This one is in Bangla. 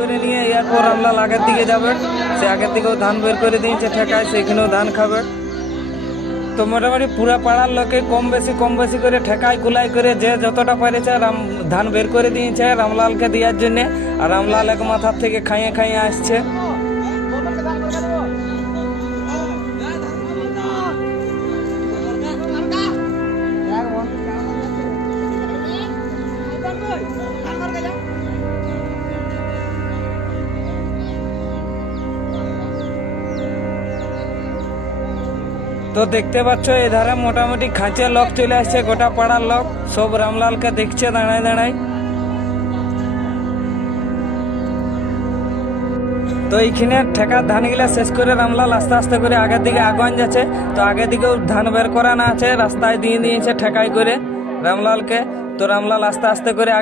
করে নিয়ে এরপর রামলাল আগের দিকে যাবে। সে আগের দিকেও ধান বের করে দিয়েছে ঠেকায়, সেখানেও ধান খাবে। তো মোটামুটি পুরা পাড়ার লোকে কম বেশি করে ঠেকাই কুলাই করে যে যতটা পেরেছে ধান বের করে দিয়েছে রামলালকে দেওয়ার জন্যে। আর রামলাল এক মাথার থেকে খাইয়ে আসছে। তো দেখতে পাচ্ছ এধারে মোটামুটি খাঁচে লোক চলে আসছে, গোটা পাড়ার লোক সব রামলালকে দেখছে দাঁড়ায়। তো এইখানে ঠেকার ধানগুলা শেষ করে রামলাল আস্তে আস্তে করে আগের দিকে আগুয়ান যাচ্ছে। তো আগের দিকেও ধান বের করা না আছে, রাস্তায় দিয়ে দিয়েছে ঠেকাই করে রামলালকে। তো রামলাল আস্তে আস্তে করে